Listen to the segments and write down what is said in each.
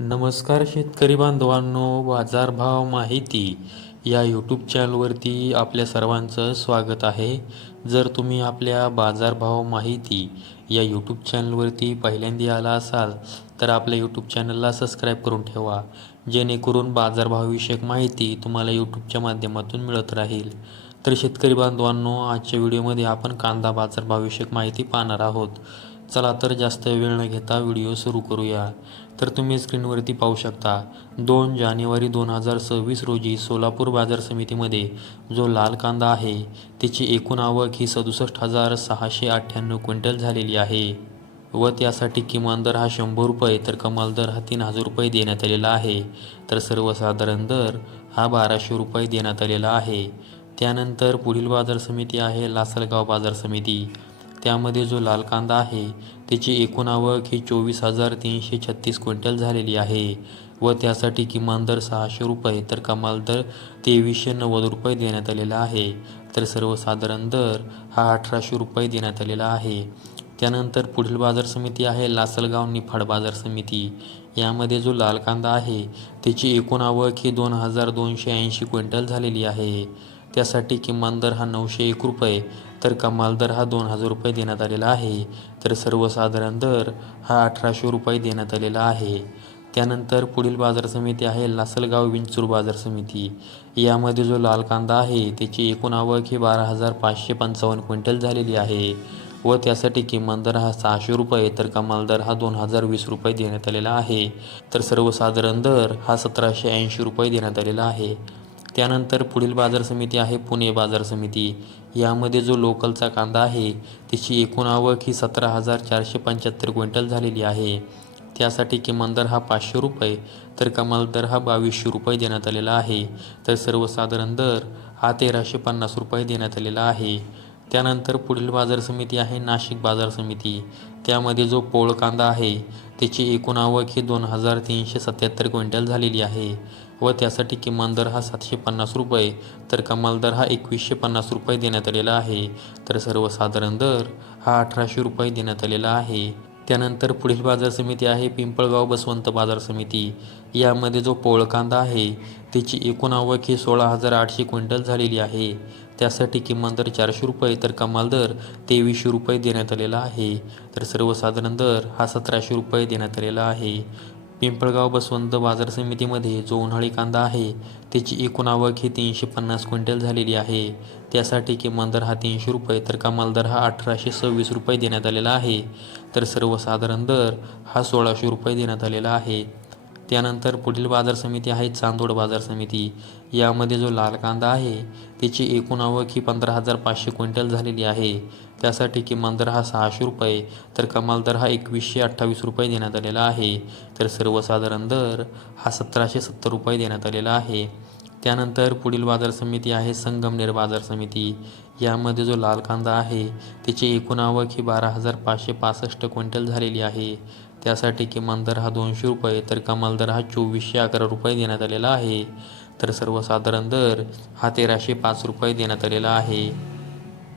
नमस्कार शेतकरी बांधवांनो, बाजारभाव माहिती या यूट्यूब चॅनलवरती आपल्या सर्वांचं स्वागत आहे. जर तुम्ही आपल्या बाजारभाव माहिती या यूट्यूब चॅनलवरती पहिल्यांदा आला असाल तर आपल्या यूट्यूब चॅनलला सबस्क्राईब करून ठेवा, जेणेकरून बाजारभावविषयक माहिती तुम्हाला यूट्यूबच्या माध्यमातून मिळत राहील. तर शेतकरी बांधवांनो, आजच्या व्हिडिओमध्ये आपण कांदा बाजारभावविषयक माहिती पाहणार आहोत. चला तर जास्त वेळ न घेता व्हिडिओ सुरू करूया. तर तुम्ही स्क्रीनवरती पाहू शकता, 2 जानेवारी 2026 रोजी सोलापूर बाजार समितीमध्ये जो लाल कांदा आहे त्याची एकूण आवक ही 67,698 क्विंटल झालेली आहे व त्यासाठी किमान दर हा 100 रुपये तर कमाल दर हा 3,000 रुपये देण्यात आलेला आहे. तर सर्वसाधारण दर हा 1,200 रुपये देण्यात आलेला आहे. त्यानंतर पुढील बाजार समिती आहे लासलगाव बाजार समिती. त्यामध्ये जो लाल कांदा आहे त्याची एकूण आवक ही 24,336 क्विंटल झालेली आहे व त्यासाठी किमान दर 600 रुपये तर कमाल दर 2,390 रुपये देण्यात आलेला आहे. तर सर्वसाधारण दर हा 1,800 रुपये देण्यात आलेला आहे. त्यानंतर पुढील बाजार समिती आहे लासलगाव निफाड बाजार समिती. यामध्ये जो लाल कांदा आहे त्याची एकूण आवक ही 2,280 क्विंटल झालेली आहे. त्यासाठी किमान दर हा 901 रुपये तर कमाल दर हा 2,000 रुपये देण्यात आलेला आहे. तर सर्वसाधारण दर हा 1,800 रुपये देण्यात आलेला आहे. त्यानंतर पुढील बाजार समिती आहे लासलगाव विंचूर बाजार समिती. यामध्ये जो लाल कांदा आहे त्याची एकूण आवक ही 12,555 क्विंटल झालेली आहे व त्यासाठी किमान दर हा 600 रुपये तर कमाल दर हा 2,020 रुपये देण्यात आलेला आहे. तर सर्वसाधारण दर हा 1,780 रुपये देण्यात आलेला आहे. त्यानंतर पुढील बाजार समिती आहे पुणे बाजार समिती. यामध्ये जो लोकलचा कांदा आहे त्याची एकूण आवक ही 17,475 क्विंटल झालेली आहे. त्यासाठी किमान दर हा 500 रुपये तर कमाल दर हा 2,200 रुपये देण्यात आलेला आहे. तर सर्वसाधारण दर हा 1,350 रुपये देण्यात आलेला आहे. त्यानंतर पुढील बाजार समिती आहे नाशिक बाजार समिती. त्यामध्ये जो पोळ कांदा आहे त्याची एकूण आवक ही 2,377 क्विंटल झालेली आहे व त्यासाठी किमान दर हा 750 रुपये तर कमाल दर हा 2,150 रुपये देण्यात आलेला आहे. तर सर्वसाधारण दर हा 1,800 रुपये देण्यात आलेला आहे. त्यानंतर पुढील बाजार समिती आहे पिंपळगाव बसवंत बाजार समिती. यामध्ये जो पोळ कांदा आहे त्याची एकूण आवक ही 16,800 क्विंटल झालेली आहे. त्यासाठी किमान दर 400 रुपये तर कमाल दर 2,300 रुपये देण्यात आलेला आहे. तर सर्वसाधारण दर हा 1,700 रुपये देण्यात आलेला आहे. पिंपळगाव बसवंत बाजार समितीमध्ये जो उन्हाळी कांदा आहे त्याची एकूण आवक ही 350 क्विंटल झालेली आहे. त्यासाठी किमान दर हा 300 रुपये तर कमाल दर हा 1,826 रुपये देण्यात आलेला आहे. तर सर्वसाधारण दर हा 1,600 रुपये देण्यात आलेला आहे. त्यानंतर पुढील बाजार समिती आहे चांदोड बाजार समिती. यामध्ये जो लाल कांदा आहे त्याची एकूण आवक ही 15,500 क्विंटल झालेली आहे. त्यासाठी किमान दर हा 600 रुपये तर कमाल दर हा 2,128 रुपये देण्यात आलेला आहे. तर सर्वसाधारण दर हा 1,770 रुपये देण्यात आलेला आहे. त्यानंतर पुढील बाजार समिती आहे संगमनेर बाजार समिती. यामध्ये जो लाल कांदा आहे त्याची एकूण आवक ही 12,565 क्विंटल झालेली आहे. त्यासाठी किमान दर हा 200 रुपये तर कमाल दर हा 2,411 रुपये देण्यात आलेला आहे. तर सर्वसाधारण दर हा 1,305 रुपये देण्यात आलेला आहे.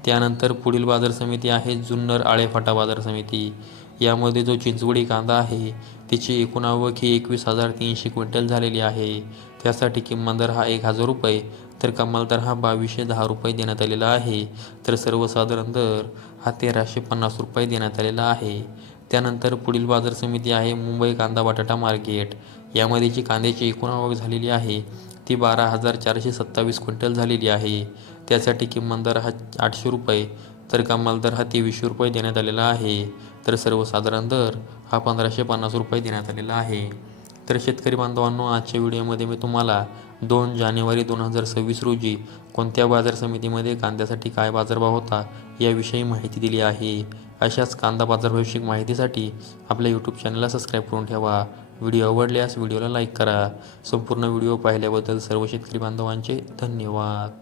त्यानंतर पुढील बाजार समिती आहे जुन्नर आळेफाटा बाजार समिती. यामध्ये जो चिंचवडी कांदा आहे त्याची एकूण आवक ही 21,300 क्विंटल झालेली आहे. त्यासाठी किमान दर हा 1,000 रुपये तर कमाल दर हा 2,210 रुपये देण्यात आलेला आहे. तर सर्वसाधारण दर हा 1,350 रुपये देण्यात आलेला आहे. त्यानंतर पुढील बाजार समिती आहे मुंबई कांदा बटाटा मार्केट. यामध्ये जी कांद्याची एकूण आवक झालेली आहे ती 12,427 क्विंटल झालेली आहे. त्यासाठी किमान दर हा 800 रुपये तर कमाल दर हा 2,300 रुपये देण्यात आलेला आहे. तर सर्वसाधारण दर हा 1,550 रुपये देण्यात आलेला आहे. तर शेतकरी बांधवांनो, आजच्या व्हिडिओमध्ये मी तुम्हाला 2 जानेवारी 2026 रोजी कोणत्या बाजार समितीमध्ये कांद्यासाठी काय बाजारभाव होता याविषयी माहिती दिली आहे. अशाच कांदा बाजारभावाविषयक माहितीसाठी आपल्या यूट्यूब चॅनलला सबस्क्राईब करून ठेवा. व्हिडिओ आवडल्यास व्हिडिओला लाईक करा. संपूर्ण व्हिडिओ पाहिल्याबद्दल सर्व शेतकरी बांधवांचे धन्यवाद.